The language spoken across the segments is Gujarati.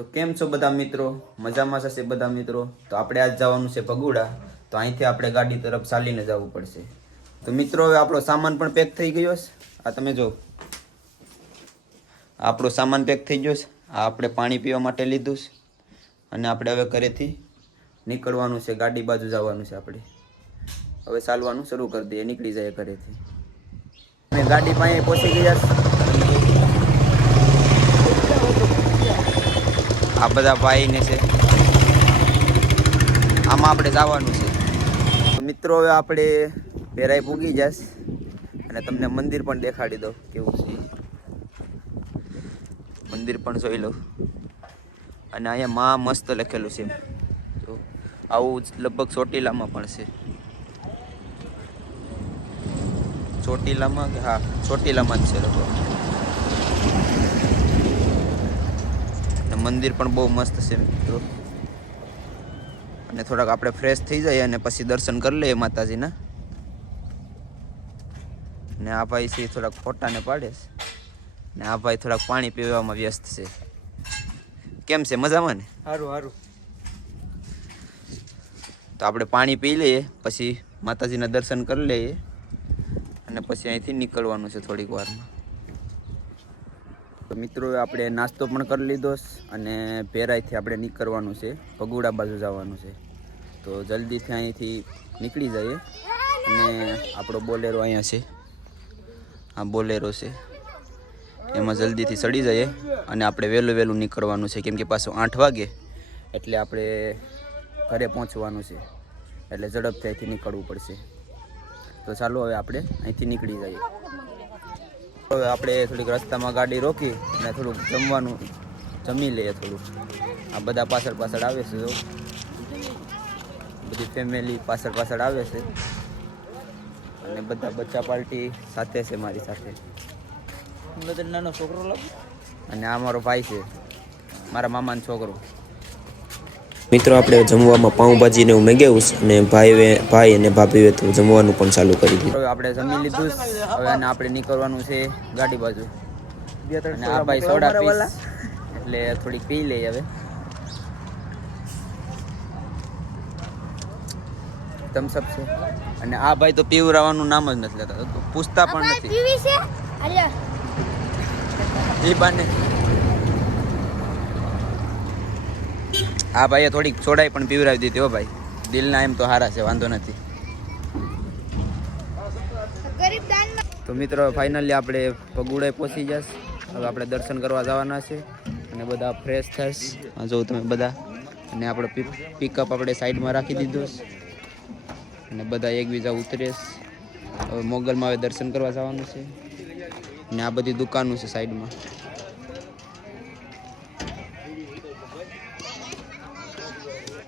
તો કેમ છો બધા મિત્રો? મજામાં હશે બધા મિત્રો? તો આપણે આજ જવાનું છે ભગુડા, તો અહીંથી આપણે ગાડી તરફ ચાલીને જવું પડશે. તો મિત્રો હવે આપણો સામાન પણ પેક થઈ ગયો છે. આ તમે જો આપણો સામાન પેક થઈ ગયો છે. આ આપણે પાણી પીવા માટે લીધું છે અને આપણે હવે ઘરેથી નીકળવાનું છે, ગાડી બાજુ જવાનું છે. આપણે હવે ચાલવાનું શરૂ કરી દઈએ, નીકળી જાય ઘરેથી. અમે ગાડી પાસે પહોંચી ગયા. આ બધા ભાઈને છે, આમાં આપણે જવાનું છે. મિત્રો હવે આપણે ભેરાઈ પૂગી જશ અને તમને મંદિર પણ દેખાડી દઉં કેવું છે. મંદિર પણ જોઈ લો અને અહીંયા માં મસ્ત લખેલું છે. તો આવું લગભગ ચોટીલામાં પણ છે. ચોટીલામાં કે હા, ચોટીલામાં જ છે લગભગ. મંદિર પણ બહુ મસ્ત છે મિત્રો. અને થોડાક આપણે ફ્રેશ થઈ જઈએ અને પછી દર્શન કરી લઈએ માતાજીના. ને આ ભાઈ છે થોડાક ફોટાને પાડે છે ને આ ભાઈ થોડાક પાણી પીવામાં વ્યસ્ત છે. કેમ છે, મજામાં ને? સારું સારું. તો આપણે પાણી પી લઈએ, પછી માતાજીના દર્શન કરી લઈએ અને પછી અહીંથી નીકળવાનું છે થોડીક વારમાં. તો મિત્રો આપણે નાસ્તો પણ કરી લીધો અને ભેરાઈથી આપણે નીકળવાનું છે, ભગુડા બાજુ જવાનું છે. તો જલ્દીથી અહીંથી નીકળી જઈએ અને આપણો બોલેરો અહીંયા છે, આ બોલેરો છે, એમાં જલ્દીથી ચડી જઈએ અને આપણે વહેલું નીકળવાનું છે. કેમ કે પાછું 8 વાગે એટલે આપણે ઘરે પહોંચવાનું છે, એટલે ઝડપથી અહીંથી નીકળવું પડશે. તો ચાલો હવે આપણે અહીંથી નીકળી જઈએ. હવે આપણે થોડીક રસ્તામાં ગાડી રોકી અને થોડુંક જમવાનું જમી લઈએ. થોડુંક આ બધા પાછળ આવે છે, જો બધી ફેમિલી પાછળ આવે છે અને બધા બચ્ચા પાર્ટી સાથે છે મારી સાથે. નાનો છોકરો લાગે અને આ મારો ભાઈ છે, મારા મામાનો છોકરો. મિત્રો આપણે જમવામાં પાઉંભાજી ને એવું મેગેવું અને ભાઈ અને ભાભીએ તો જમવાનું પણ ચાલુ કરી દીધું. હવે આપણે જમી લીધું. હવે આપણે નીકળવાનું છે ગાડી બાજુ. અને આ ભાઈ સોડા પીસ એટલે થોડીક પી લઈએ હવે. થમ્સઅપ છે અને આ ભાઈ તો પીવરાવાનું નામ જ નથી લેતા, તો પૂછતા પણ નથી. એ બાને આ ભાઈએ થોડીક સોડાઈ પણ પીવરાવી દીધી. હો ભાઈ, દિલના એમ તો સારા છે, વાંધો નથી. તો મિત્રો ફાઇનલી આપણે ભગુડાએ પહોંચી જશ. હવે આપણે દર્શન કરવા જવાના છે અને બધા ફ્રેશ થશ. જો તમે બધા, અને આપણો પિકઅપ આપણે સાઈડમાં રાખી દીધો અને બધા એકબીજા ઉતરેશ. હવે મોગલમાં હવે દર્શન કરવા જવાનું છે અને આ બધી દુકાનો છે સાઈડમાં.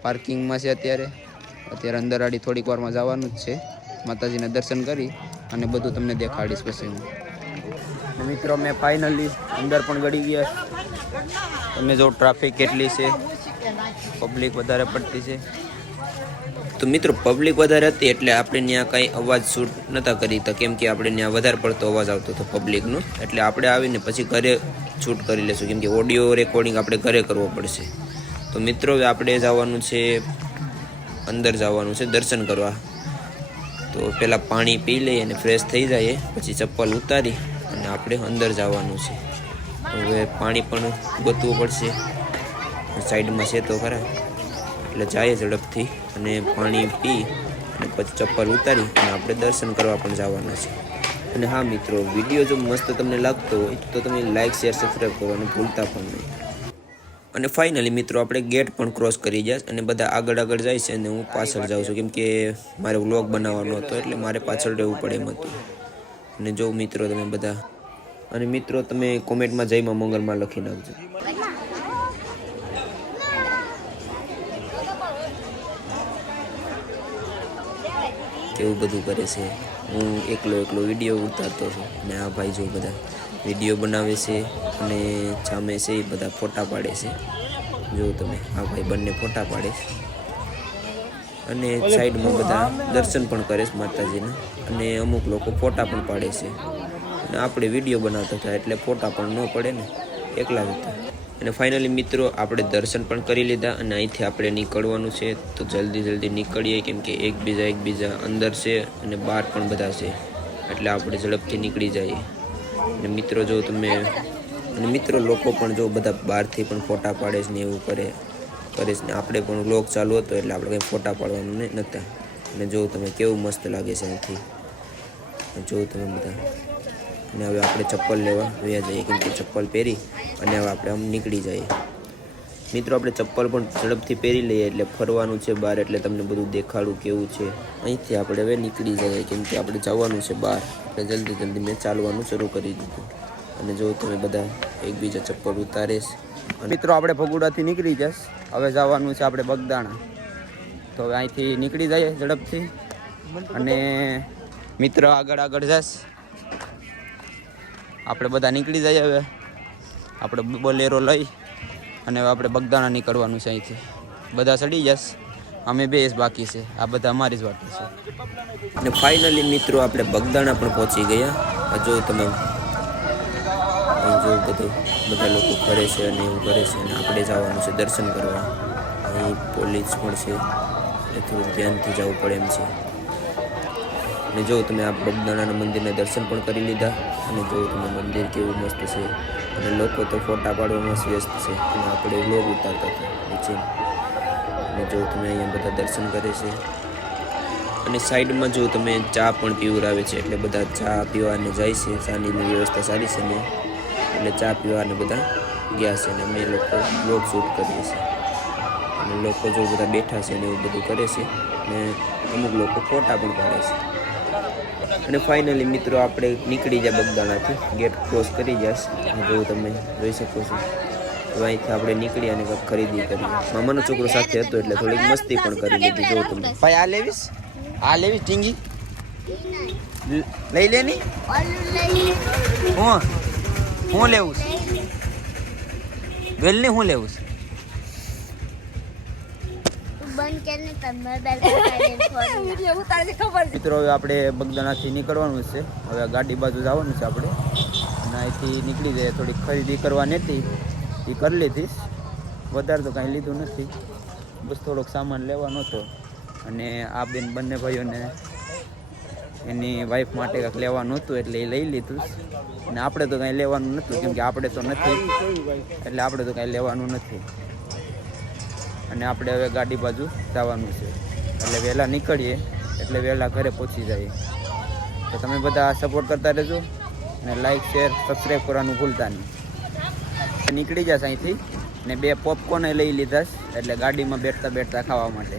પાર્કિંગમાં છે અત્યારે અંદર આડી થોડીક વારમાં જવાનું જ છે. માતાજીના દર્શન કરી અને બધું તમને દેખાડીશ પછી હું. મિત્રો મેં ફાઇનલી અંદર પણ ગળી ગયા. તમે જો ટ્રાફિક કેટલી છે, પબ્લિક વધારે પડતી છે. તો મિત્રો પબ્લિક વધારે હતી એટલે આપણે ત્યાં કાંઈ અવાજ શૂટ નહોતા કરી તો, કેમ કે આપણે ત્યાં વધારે પડતો અવાજ આવતો હતો પબ્લિકનો. એટલે આપણે આવીને પછી ઘરે શૂટ કરી લેશું, કેમ કે ઓડિયો રેકોર્ડિંગ આપણે ઘરે કરવો પડશે. તો મિત્રો આપણે જવાનું છે, અંદર જવાનું છે દર્શન કરવા. તો પહેલાં પાણી પી લઈએ અને ફ્રેશ થઈ જઈએ, પછી ચપ્પલ ઉતારી અને આપણે અંદર જવાનું છે. હવે પાણી પણ ગોતવું પડશે, સાઈડમાં છે તો ખરા, એટલે જઈએ ઝડપથી અને પાણી પી અને પછી ચપ્પલ ઉતારી અને આપણે દર્શન કરવા પણ જવાના છે. અને હા મિત્રો, વિડીયો જો મસ્ત તમને લાગતો હોય તો તમે લાઇક શેર સબસ્ક્રાઈબ કરવાનું ભૂલતા પણ નહીં. અને ફાઇનલી મિત્રો આપણે ગેટ પણ ક્રોસ કરી જાય અને બધા આગળ જાય છે અને હું પાછળ જાઉં છું, કેમ કે મારે વ્લોગ બનાવવાનો હતો એટલે મારે પાછળ રહેવું પડે એમ હતું. અને જો મિત્રો તમે બધા, અને મિત્રો તમે કોમેન્ટમાં જયમાં મંગળમાં લખી નાખજો. કેવું બધું કરે છે. હું એકલો વિડીયો ઉતારતો છું અને આ ભાઈ જો બધા વિડીયો બનાવે છે અને જામે છે એ બધા ફોટા પાડે છે. જો તમે આ ભાઈ બંને ફોટા પાડે છે અને સાઈડમાં બધા દર્શન પણ કરે છે માતાજીના, અને અમુક લોકો ફોટા પણ પાડે છે. અને આપણે વિડીયો બનાવતા હતા એટલે ફોટા પણ ન પડે ને, એકલા જ હતા. અને ફાઇનલી મિત્રો આપણે દર્શન પણ કરી લીધા અને અહીંથી આપણે નીકળવાનું છે. તો જલ્દી નીકળીએ કેમ કે એકબીજા અંદર છે અને બહાર પણ બધા છે, એટલે આપણે ઝડપથી નીકળી જઈએ. અને મિત્રો જો તમે અને મિત્રો લોકો પણ જો બધા બહારથી પણ ફોટા પાડે છે ને એવું કરે છે ને. આપણે પણ વ્લોગ ચાલુ હતો એટલે આપણે કંઈ ફોટા પાડવાનું નહોતા. અને જો તમે કેવું મસ્ત લાગે છે અહીંથી, જો તમે બધા. અને હવે આપણે ચપ્પલ લેવા વયા જઈએ કેમ કે ચપ્પલ પહેરી અને હવે આપણે આમ નીકળી જઈએ. મિત્રો આપણે ચપ્પલ પણ ઝડપથી પહેરી લઈએ એટલે ફરવાનું છે બહાર, એટલે તમને બધું દેખાડું કેવું છે. અહીંથી આપણે હવે નીકળી જઈએ કેમ કે આપણે જવાનું છે બહાર, એટલે જલ્દી મેં ચાલવાનું શરૂ કરી દીધું. અને જો તમે બધા એકબીજા ચપ્પલ ઉતારે છે. મિત્રો આપણે ભગુડાથી નીકળી જશ, હવે જવાનું છે આપણે બગદાણા. તો હવે અહીંથી નીકળી જઈએ ઝડપથી. અને મિત્ર આગળ જશ, આપણે બધા નીકળી જઈએ. હવે આપણે બોલેરો લઈ અને હવે આપણે બગદાણા નીકળવાનું છે. અહીંથી બધા ચડી જશ, અમે બે જ બાકી છે, આ બધા અમારી જ વાટી છે. અને ફાઇનલી મિત્રો આપણે બગદાણા પણ પહોંચી ગયા. આ જો તમે અહીં જો બધા લોકો કરે છે અને એવું કરે છે. અને આપણે જવાનું છે દર્શન કરવા. અહીં પોલીસ પણ છે, એટલે થોડુંક ધ્યાનથી જવું પડે એમ છે. અને જો તમે આ બગદાણાના મંદિરના દર્શન પણ કરી લીધા. અને જો તમે મંદિર કેવું મસ્ત છે. અને લોકો તો ફોટા પાડવામાં વ્યસ્ત છે અને આપણે વ્લોગ ઉતારતા હતા નીચે. અને જો તમે અહીંયા બધા દર્શન કરે છે. અને સાઈડમાં જો તમે ચા પણ પીવરાવે છે, એટલે બધા ચા પીવાને જાય છે. ચાની વ્યવસ્થા સારી છે ને, એટલે ચા પીવાને બધા ગયા છે. અને અમે લોકો વ્લોગ શૂટ કરીએ છીએ. અને લોકો જો બધા બેઠા છે ને એવું બધું કરે છે. અને અમુક લોકો ફોટા પણ પાડે છે. અને ફાઇનલી મિત્રો આપણે નીકળી જાય બગદાણાથી, ગેટ ક્રોસ કરી જશ. જો તમે જોઈ શકો છો. તો અહીંથી આપણે નીકળી અને કંઈક ખરીદી કરીએ. મામાનો છોકરો સાથે હતો એટલે થોડીક મસ્તી પણ કરી લીધી. જો તમે ભાઈ આ લેવીશ ટીંગી લઈ લેની. હું લેવું છે વેલની, હું લેવું છે. મિત્રો હવે આપણે બગદાણાથી નીકળવાનું છે. હવે ગાડી બાજુ જવાનું છે આપણે. અને અહીંથી નીકળી જાય. થોડીક ખરીદી કરવાની હતી એ કરી લીધી. વધારે તો કાંઈ લીધું નથી, બસ થોડોક સામાન લેવાનો હતો. અને આ બંને ભાઈઓને એની વાઈફ માટે કંઈક લેવાનું હતું એટલે એ લઈ લીધું. અને આપણે તો કાંઈ લેવાનું નહોતું કેમ કે આપણે તો નથી, એટલે આપણે તો કાંઈ લેવાનું નથી. અને આપણે હવે ગાડી બાજુ જવાનું છે, એટલે વહેલા નીકળીએ એટલે વહેલા ઘરે પહોંચી જઈએ. તો તમે બધા સપોર્ટ કરતા રહેજો અને લાઈક શેર સબસ્ક્રાઈબ કરવાનું ભૂલતા નહીં. નીકળી જશે અહીંથી. ને 2 પોપકોર્ન લઈ લીધા એટલે ગાડીમાં બેઠતા ખાવા માટે.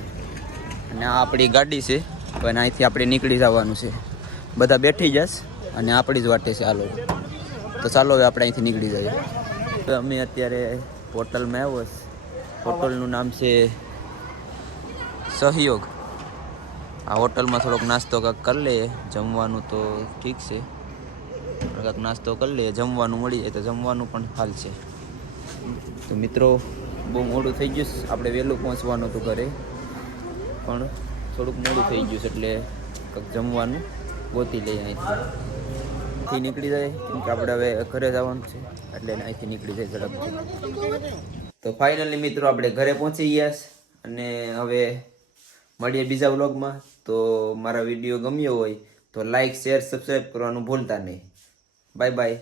અને આ આપણી ગાડી છે, પણ અહીંથી આપણે નીકળી જવાનું છે. બધા બેઠી જશ અને આપણી જ વાટે છે. હાલો તો ચાલો હવે આપણે અહીંથી નીકળી જઈએ. તો અમે અત્યારે હોટલમાં આવ્યો. હોટલનું નામ છે સહયોગ. આ હોટલમાં થોડોક નાસ્તો કાંઈક કરી લઈએ. જમવાનું તો ઠીક છે, કાંઈક નાસ્તો કરી લઈએ. જમવાનું મળી જાય તો જમવાનું પણ હાલ છે. તો મિત્રો બહુ મોડું થઈ ગયું. આપણે વહેલું પહોંચવાનું હતું ઘરે, પણ થોડુંક મોડું થઈ ગયું છે એટલે કંઈક જમવાનું ગોતી લઈએ. અહીંથી નીકળી જાય કેમ કે આપણે હવે ઘરે જવાનું છે, એટલે અહીંથી નીકળી જાય ઝડપથી. તો ફાઇનલી મિત્રો આપણે ઘરે પહોંચી ગયા અને હવે મળીએ બીજા વ્લોગમાં. તો મારા વિડીયો ગમ્યો હોય તો લાઈક શેર સબસ્ક્રાઈબ કરવાનું ભૂલતા નહીં. Bye bye.